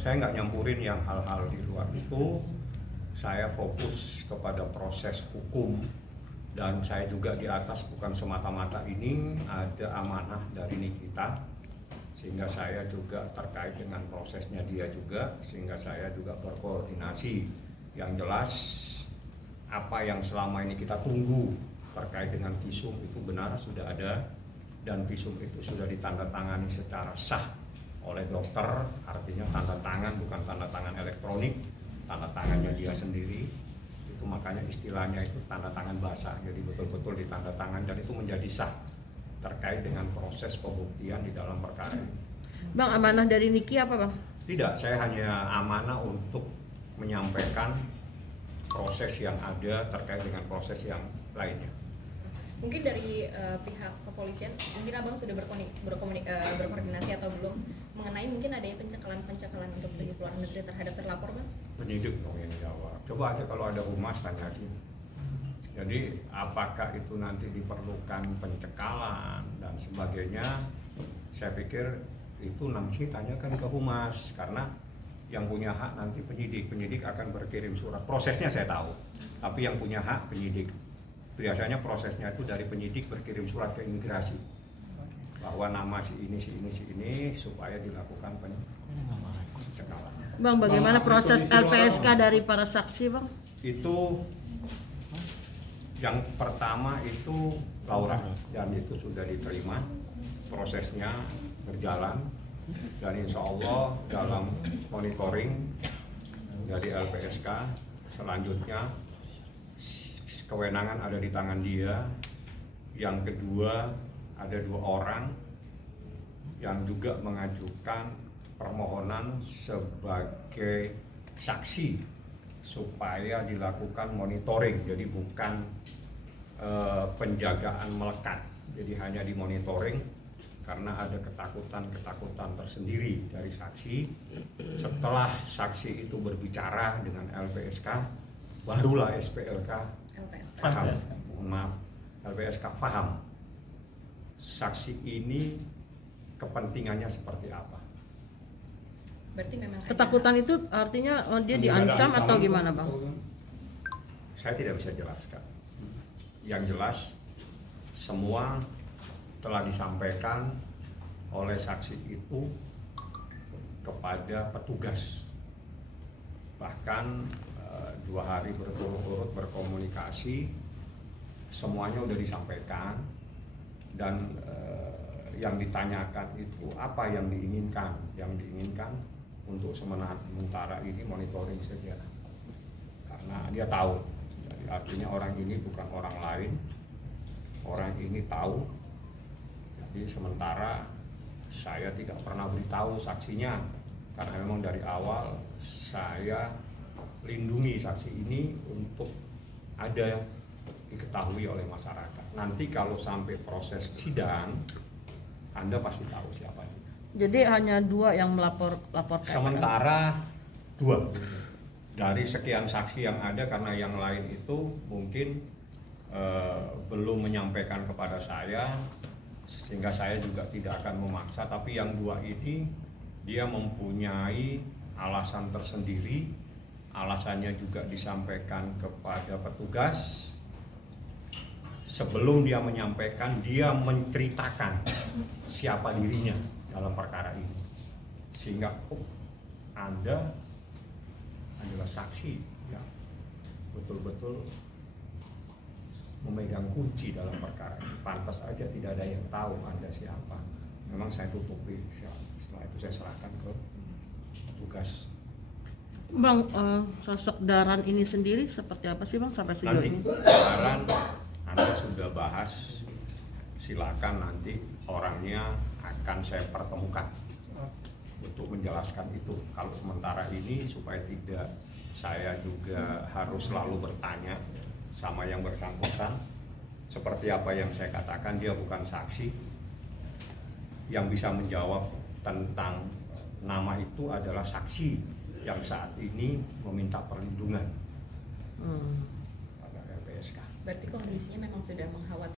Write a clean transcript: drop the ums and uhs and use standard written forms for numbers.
saya nggak nyampurin yang hal-hal di luar itu. Saya fokus kepada proses hukum, dan saya juga di atas bukan semata-mata ini ada amanah dari Nikita, sehingga saya juga terkait dengan prosesnya dia juga, sehingga saya juga berkoordinasi. Yang jelas apa yang selama ini kita tunggu terkait dengan visum itu benar sudah ada, dan visum itu sudah ditandatangani secara sah oleh dokter, artinya tanda tangan bukan tanda tangan elektronik, tanda tangannya dia sendiri. Itu makanya istilahnya itu tanda tangan basah, jadi betul-betul ditanda tangan dan itu menjadi sah terkait dengan proses pembuktian di dalam perkara ini. Bang, amanah dari Niki apa, Bang? Tidak, saya hanya amanah untuk menyampaikan proses yang ada terkait dengan proses yang lainnya. Mungkin dari pihak kepolisian, mungkin abang sudah berkoordinasi atau belum mengenai mungkin adanya pencekalan untuk pergi ke luar negeri terhadap terlapor, Bang? Penyidik dong yang jawab. Coba aja kalau ada humas tanya aja. Jadi apakah itu nanti diperlukan pencekalan dan sebagainya, saya pikir itu nanti tanyakan ke humas, karena yang punya hak nanti penyidik akan berkirim surat. Prosesnya saya tahu, tapi yang punya hak penyidik. Biasanya prosesnya itu dari penyidik berkirim surat ke imigrasi bahwa nama si ini supaya dilakukan pencekalan. Bang, bagaimana proses LPSK dari para saksi, Bang? Itu yang pertama itu Laura, dan itu sudah diterima, prosesnya berjalan, dan insya Allah dalam monitoring dari LPSK selanjutnya kewenangan ada di tangan dia. Yang kedua, ada 2 orang yang juga mengajukan permohonan sebagai saksi supaya dilakukan monitoring, jadi bukan penjagaan melekat, jadi hanya dimonitoring karena ada ketakutan tersendiri dari saksi. Setelah saksi itu berbicara dengan LPSK, barulah SPLK paham, LPSK paham saksi ini kepentingannya seperti apa. Berarti memang Ketakutan itu artinya dia diancam atau gimana, Bang? Saya tidak bisa jelaskan. Yang jelas semua telah disampaikan oleh saksi itu kepada petugas. Bahkan 2 hari berturut-turut berkomunikasi, semuanya sudah disampaikan, dan yang ditanyakan itu apa yang diinginkan. Yang diinginkan untuk sementara ini monitoring saja, karena dia tahu. Jadi artinya orang ini bukan orang lain, orang ini tahu. Jadi sementara saya tidak pernah beritahu saksinya, karena memang dari awal saya lindungi saksi ini untuk ada yang diketahui oleh masyarakat. Nanti kalau sampai proses sidang, Anda pasti tahu siapa dia. Jadi hanya 2 yang laporkan. Sementara 2 dari sekian saksi yang ada, karena yang lain itu mungkin belum menyampaikan kepada saya, sehingga saya juga tidak akan memaksa. Tapi yang 2 ini dia mempunyai alasan tersendiri. Alasannya juga disampaikan kepada petugas. Sebelum dia menyampaikan, dia menceritakan siapa dirinya dalam perkara ini, sehingga Anda adalah saksi yang betul-betul memegang kunci dalam perkara ini. Pantas aja tidak ada yang tahu Anda siapa. Memang saya tutupi. Setelah itu saya serahkan ke petugas. Bang, sosok Daran ini sendiri seperti apa sih, Bang, sampai sejauh ini? Daran Anda sudah bahas, silakan nanti orangnya akan saya pertemukan untuk menjelaskan itu. Kalau sementara ini supaya tidak saya juga harus selalu bertanya sama yang bersangkutan, seperti apa yang saya katakan, dia bukan saksi. Yang bisa menjawab tentang nama itu adalah saksi yang saat ini meminta perlindungan pada LPSK. berarti kondisinya memang sudah mengkhawatirkan.